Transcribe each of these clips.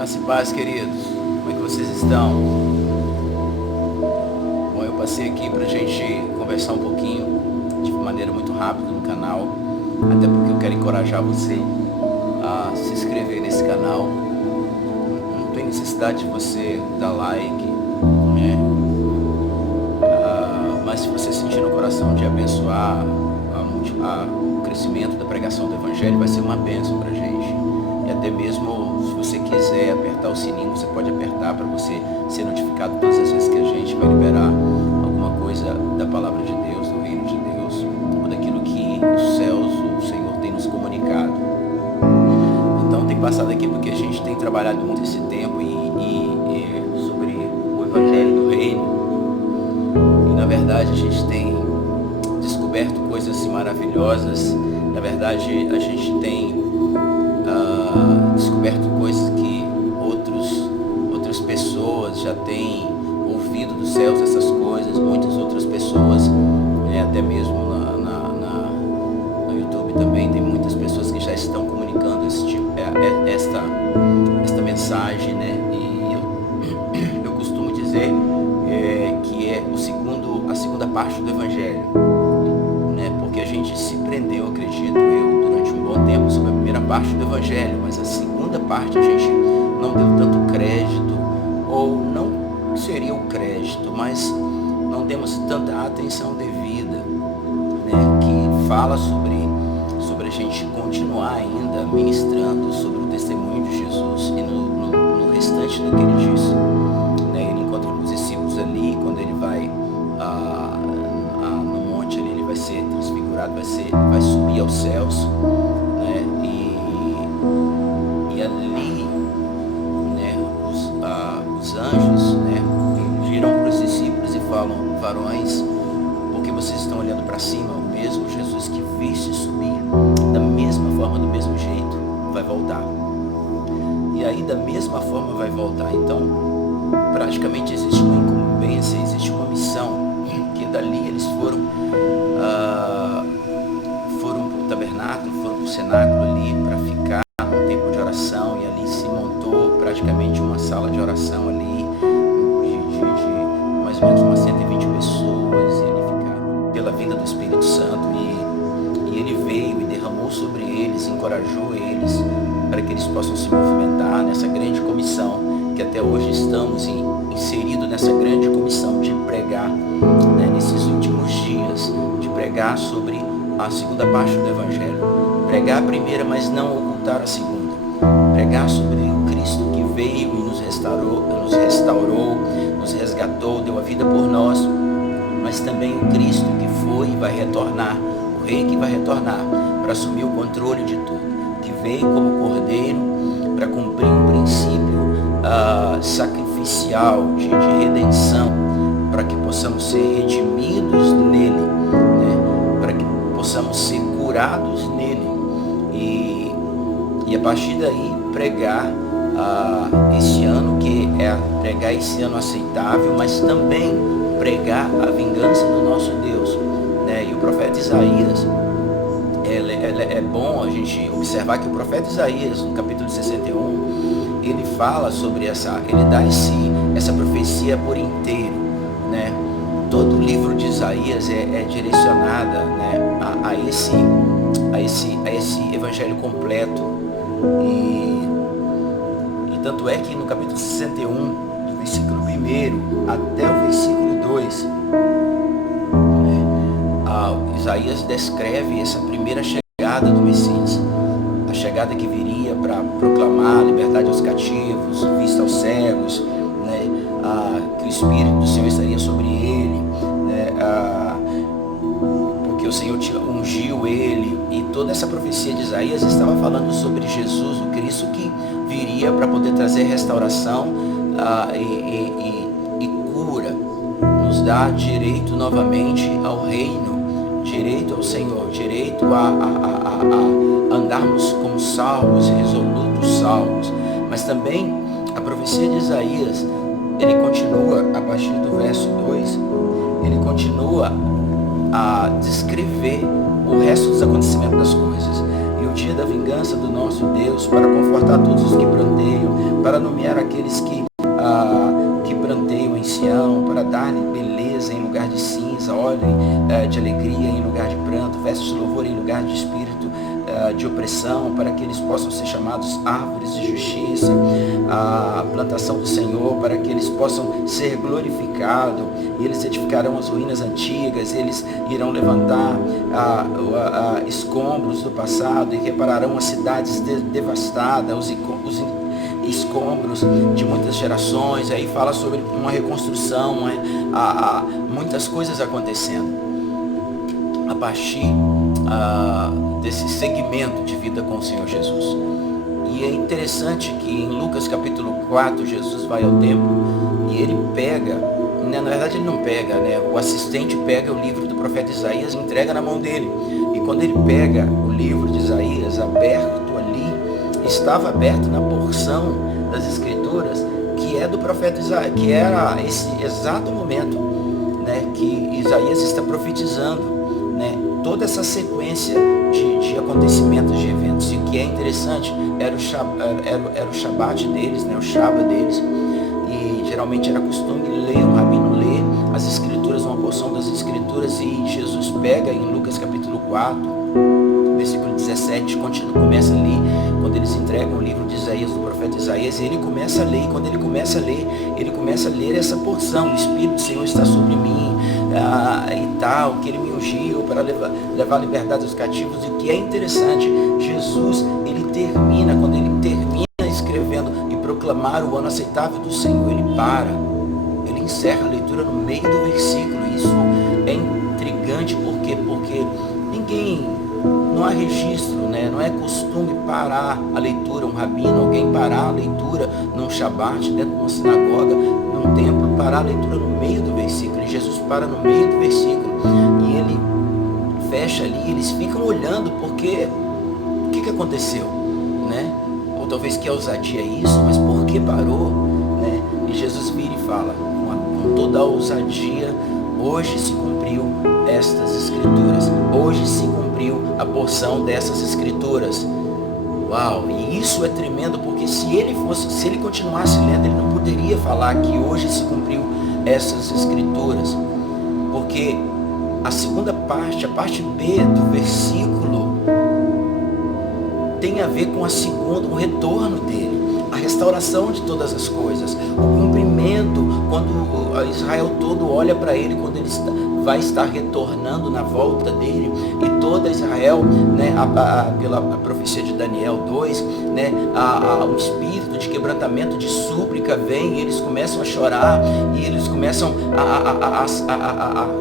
Graça e paz, queridos. Como é que vocês estão? Bom, eu passei aqui pra gente conversar um pouquinho de maneira muito rápida no canal, até porque eu quero encorajar você a se inscrever nesse canal. Não tem necessidade de você dar like, né? Mas se você sentir no coração de abençoar o crescimento da pregação do Evangelho, vai ser uma bênção pra gente. E até mesmo se você quiser apertar o sininho, você pode apertar para você ser notificado todas as vezes que a gente vai liberar alguma coisa da palavra de Deus, do reino de Deus, ou daquilo que os céus, o Senhor tem nos comunicado. Então tem passado aqui porque a gente tem trabalhado muito esse tempo e sobre o Evangelho do Reino. E na verdade a gente tem descoberto coisas maravilhosas. Na verdade a gente tem descoberto coisas que outras pessoas já têm ouvido dos céus, essas coisas. Muitas outras pessoas, né, até mesmo no YouTube também tem muitas pessoas que já estão comunicando esta mensagem, né? E eu costumo dizer que é a segunda parte do Evangelho, né? Porque a gente se prendeu, acredito eu, durante um bom tempo sobre a primeira parte do Evangelho, mas a segunda parte a gente não deu tanto crédito, ou não seria o crédito, mas não demos tanta atenção devida, né? Que fala sobre a gente continuar ainda ministrando sobre o testemunho de Jesus e no restante do que ele disse, né? Ele encontra os discípulos ali, quando ele vai no monte ali, ele vai ser transfigurado, vai subir aos céus, né? E ali, né, os anjos, né, viram para os discípulos e falam: varões, porque vocês estão olhando para cima? O mesmo Jesus que viste subir, da mesma forma, do mesmo jeito, vai voltar. E aí da mesma forma vai voltar. Então praticamente existe uma incumbência, existe uma missão, que dali eles foram para o tabernáculo, foram para o cenáculo ali para ficar num tempo de oração, e ali se montou praticamente uma sala de oração ali, de mais ou menos umas 120 pessoas, e ali ficaram pela vinda do Espírito Santo, e ele veio e derramou sobre eles, encorajou eles para que eles possam se movimentar nessa grande comissão, que até hoje estamos inseridos nessa grande comissão de pregar, né, nesses últimos dias, de pregar sobre a segunda parte do Evangelho. Pregar a primeira, mas não ocultar a segunda. Pregar sobre o Cristo que veio e nos restaurou, nos resgatou, deu a vida por nós, mas também o Cristo que foi e vai retornar, o Rei que vai retornar para assumir o controle de tudo, que veio como Cordeiro para cumprir um princípio sacrificial de redenção, para que possamos ser redimidos nele, né? Para que possamos ser curados nele, e a partir daí pregar esse ano, que é pregar esse ano aceitável, mas também pregar a vingança do nosso Deus, né? E o profeta Isaías, é bom a gente observar que o profeta Isaías, no capítulo 61, ele fala sobre ele dá essa profecia por inteiro, né? Todo o livro de Isaías é direcionada, né, a esse evangelho completo, e tanto é que no capítulo 61, do versículo 1 até o versículo 2, Isaías descreve essa primeira chegada do Messias, a chegada que viria para proclamar a liberdade aos cativos, vista aos cegos, né? Que o Espírito do Senhor estaria sobre ele, né? Porque o Senhor ungiu ele, e toda essa profecia de Isaías estava falando sobre Jesus, o Cristo que viria para poder trazer restauração e cura, nos dar direito novamente ao reino, direito ao Senhor, direito a andarmos como salvos e resolutos salvos. Mas também a profecia de Isaías, ele continua, a partir do verso 2, ele continua a descrever o resto dos acontecimentos das coisas. e o dia da vingança do nosso Deus, para confortar todos os que pranteiam, para nomear aqueles que pranteiam em Sião, para dar-lhe beleza em lugar de cinza, óleo de alegria em lugar de pranto, vestes de louvor em lugar de espírito de opressão, para que eles possam ser chamados árvores de justiça, a plantação do Senhor, para que eles possam ser glorificados, e eles edificarão as ruínas antigas, eles irão levantar escombros do passado e repararão as cidades devastadas, os escombros de muitas gerações. Aí fala sobre uma reconstrução, muitas coisas acontecendo a partir desse segmento de vida com o Senhor Jesus. E é interessante que em Lucas capítulo 4, Jesus vai ao templo e ele pega, na verdade ele não pega, o assistente pega o livro do profeta Isaías e entrega na mão dele. E quando ele pega o livro de Isaías aberto ali, estava aberto na porção das escrituras que é do profeta Isaías, que era esse exato momento, que Isaías está profetizando, toda essa sequência de acontecimentos, de eventos. E o que é interessante era o Shabat deles, o Shabbat deles, e geralmente era costume ler, o rabino ler as escrituras, uma porção das escrituras, e Jesus pega em Lucas capítulo 4, versículo 17, começa ali, quando eles entregam o livro de Isaías, do profeta Isaías, e ele começa a ler, e quando ele começa a ler, ele começa a ler essa porção: o Espírito do Senhor está sobre mim, e tal, que ele me ungiu para levar a liberdade aos cativos. E o que é interessante, Jesus, quando ele termina escrevendo e proclamar o ano aceitável do Senhor, ele encerra a leitura no meio do versículo. Isso é intrigante, por quê? Porque não há registro, não é costume parar a leitura, um rabino, alguém parar a leitura num Shabat, dentro de uma sinagoga, num templo, parar a leitura no meio do versículo. E Jesus para no meio do versículo e ele fecha ali, eles ficam olhando, porque o que aconteceu, ou talvez que ousadia isso, mas por que parou, E Jesus vira e fala com toda a ousadia: hoje se cumpriu estas escrituras, hoje se cumpriu a porção dessas escrituras. Uau! E isso é tremendo, porque se ele continuasse lendo, ele não poderia falar que hoje se cumpriu essas escrituras, porque a segunda parte, a parte B do versículo, tem a ver com o retorno dele, a restauração de todas as coisas, o cumprimento, quando Israel todo olha para ele, quando ele vai estar retornando na volta dele, e toda Israel, pela profecia de Daniel 2, um espírito de quebrantamento, de súplica vem, e eles começam a chorar, e eles começam a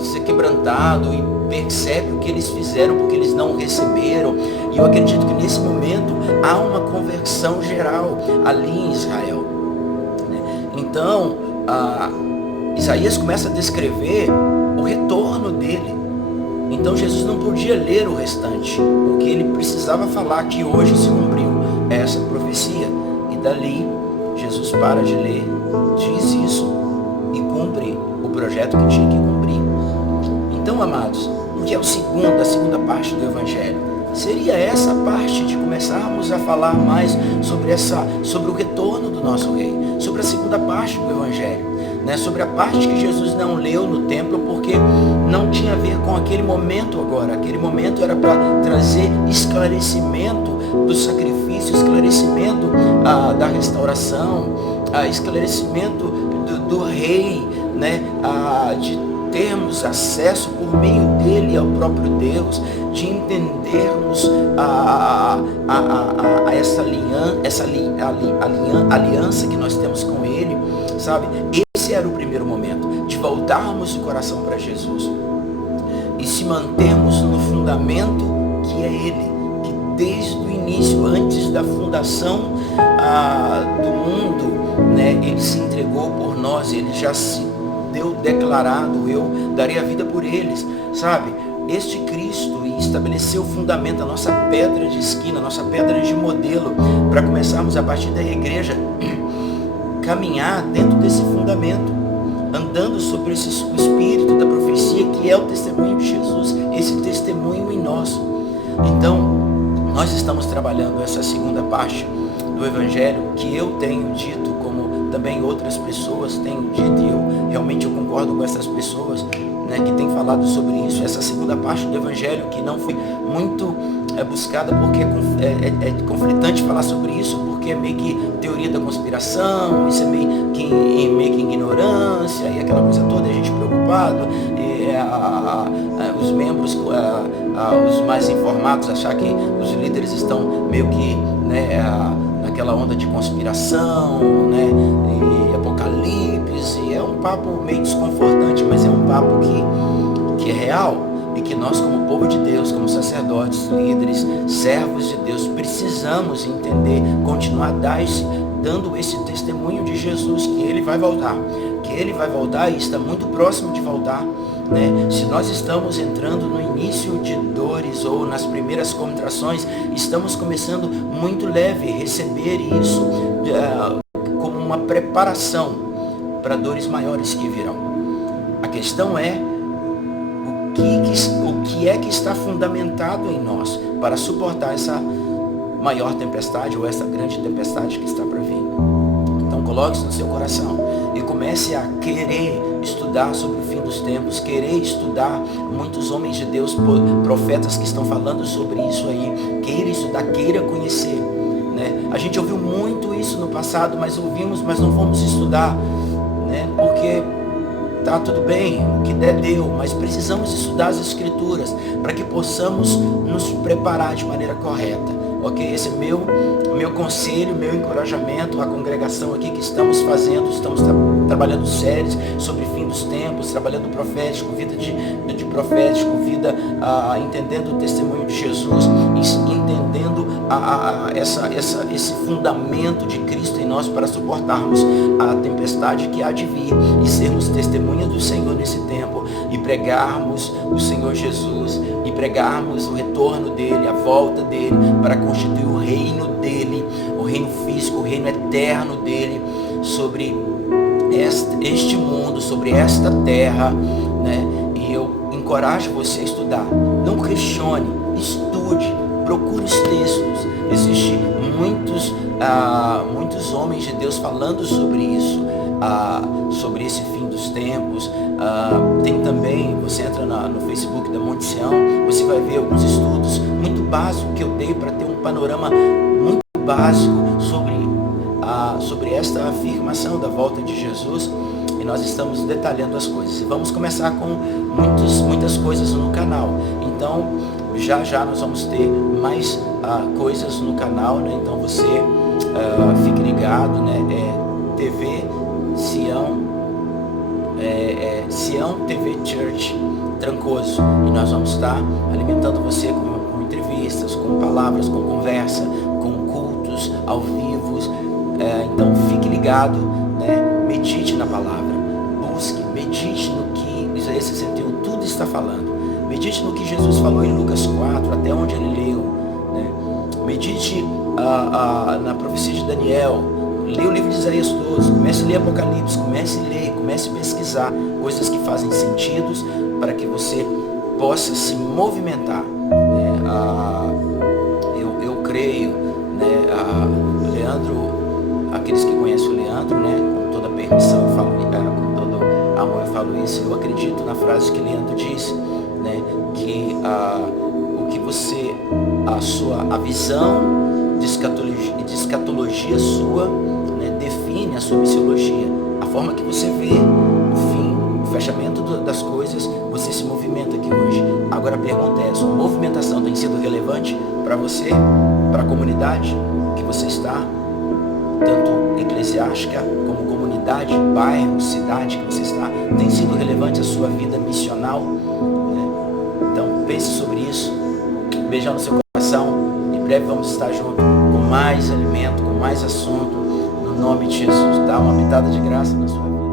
ser quebrantados, e percebe o que eles fizeram, porque eles não receberam. E eu acredito que nesse momento há uma conversão geral ali em Israel. Então, Isaías começa a descrever o retorno dele. Então Jesus não podia ler o restante, porque ele precisava falar que hoje se cumpriu essa profecia. E dali, Jesus para de ler, diz isso e cumpre o projeto que tinha que cumprir. Então, amados, o que é a segunda parte do Evangelho? Seria essa parte de começarmos a falar mais sobre o retorno do nosso Rei, sobre a segunda parte do Evangelho, sobre a parte que Jesus não leu no templo, porque não tinha a ver com aquele momento agora. Aquele momento era para trazer esclarecimento do sacrifício, esclarecimento da restauração, esclarecimento do Rei, de termos acesso por meio dele ao próprio Deus, de entendermos essa aliança que nós temos com ele, sabe? Esse era o primeiro momento, de voltarmos o coração para Jesus e se mantermos no fundamento que é ele, que desde o início, antes da fundação do mundo, ele se entregou por nós, ele já se deu declarado: eu darei a vida por eles, sabe? Este Cristo estabeleceu o fundamento, a nossa pedra de esquina, a nossa pedra de modelo, para começarmos a partir da igreja caminhar dentro desse fundamento, andando sobre o espírito da profecia, que é o testemunho de Jesus, esse testemunho em nós. Então, Nós estamos trabalhando essa segunda parte do Evangelho que eu tenho dito, como também outras pessoas têm dito, e eu concordo com essas pessoas, né, que têm falado sobre isso. Essa segunda parte do Evangelho que não foi muito buscada, porque é conflitante falar sobre isso, porque é meio que teoria da conspiração, isso é meio que ignorância e aquela coisa toda, a gente preocupado, os membros, os mais informados, achar que os líderes estão meio que, né, naquela onda de conspiração, né, e apocalipse, e é um papo meio desconfortante, mas é um papo que é real, e que nós, como povo de Deus, como sacerdotes, líderes, servos de Deus, precisamos entender, continuar dando esse testemunho de Jesus, que Ele vai voltar, e está muito próximo de voltar, né? Se nós estamos entrando no início de dores ou nas primeiras contrações, estamos começando muito leve, receber isso como uma preparação para dores maiores que virão. A questão é o que é que está fundamentado em nós para suportar essa maior tempestade ou essa grande tempestade que está para vir. Então coloque isso no seu coração e comece a querer estudar sobre o fim dos tempos, querer estudar muitos homens de Deus, profetas que estão falando sobre isso aí, queira estudar, queira conhecer, né? A gente ouviu muito isso no passado, mas não vamos estudar, né? Porque tá tudo bem, o que der deu, mas precisamos estudar as Escrituras para que possamos nos preparar de maneira correta. Ok? Esse é meu conselho, meu encorajamento à congregação aqui que estamos trabalhando séries sobre fim dos tempos, trabalhando profético, vida de profético, vida entendendo o testemunho de Jesus, entendendo esse fundamento de Cristo em nós para suportarmos a tempestade que há de vir e sermos testemunhas do Senhor nesse tempo e pregarmos o Senhor Jesus e pregarmos o retorno dele, a volta dele para constituir o reino dele, o reino físico, o reino eterno dele sobre este mundo, sobre esta terra, né? E eu encorajo você a estudar. Não questione, estude, procure os textos. Existem muitos homens de Deus falando sobre isso, sobre esse fim dos tempos. Tem também, você entra no Facebook da Monte Sião, você vai ver alguns estudos muito básicos que eu dei para ter um panorama muito básico sobre esta afirmação da volta de Jesus, e nós estamos detalhando as coisas. E vamos começar com muitas coisas no canal. Então, já nós vamos ter mais coisas no canal, né? Então você fique ligado, né? TV Sião, Sião TV Church Trancoso, e nós vamos estar alimentando você com entrevistas, com palavras, com conversa, com cultos ao vivo. Então fique ligado, né? Medite na palavra, busque, medite no que Isaías 61 tudo está falando, medite no que Jesus falou em Lucas 4, até onde ele leu, né? Medite na profecia de Daniel, leia o livro de Isaías todos, comece a ler Apocalipse, comece a pesquisar coisas que fazem sentido para que você possa se movimentar, né? Eu creio, né? Leandro, aqueles que conhecem o Leandro, né? Com toda a permissão, eu falo, com todo amor eu falo isso, eu acredito na frase que Leandro disse, né? Que a visão de escatologia sua, né? Define a sua missiologia, a forma que você vê o fim, o fechamento das coisas, você se movimenta aqui hoje. Agora a pergunta é, a sua movimentação tem sido relevante para você, para a comunidade que você está, tanto eclesiástica como comunidade, bairro, cidade que você está? Tem sido relevante a sua vida missional, né? Então pense sobre isso. Um beijão no seu coração. Em breve vamos estar juntos com mais alimento, com mais assunto, no nome de Jesus. Dá uma pitada de graça na sua vida.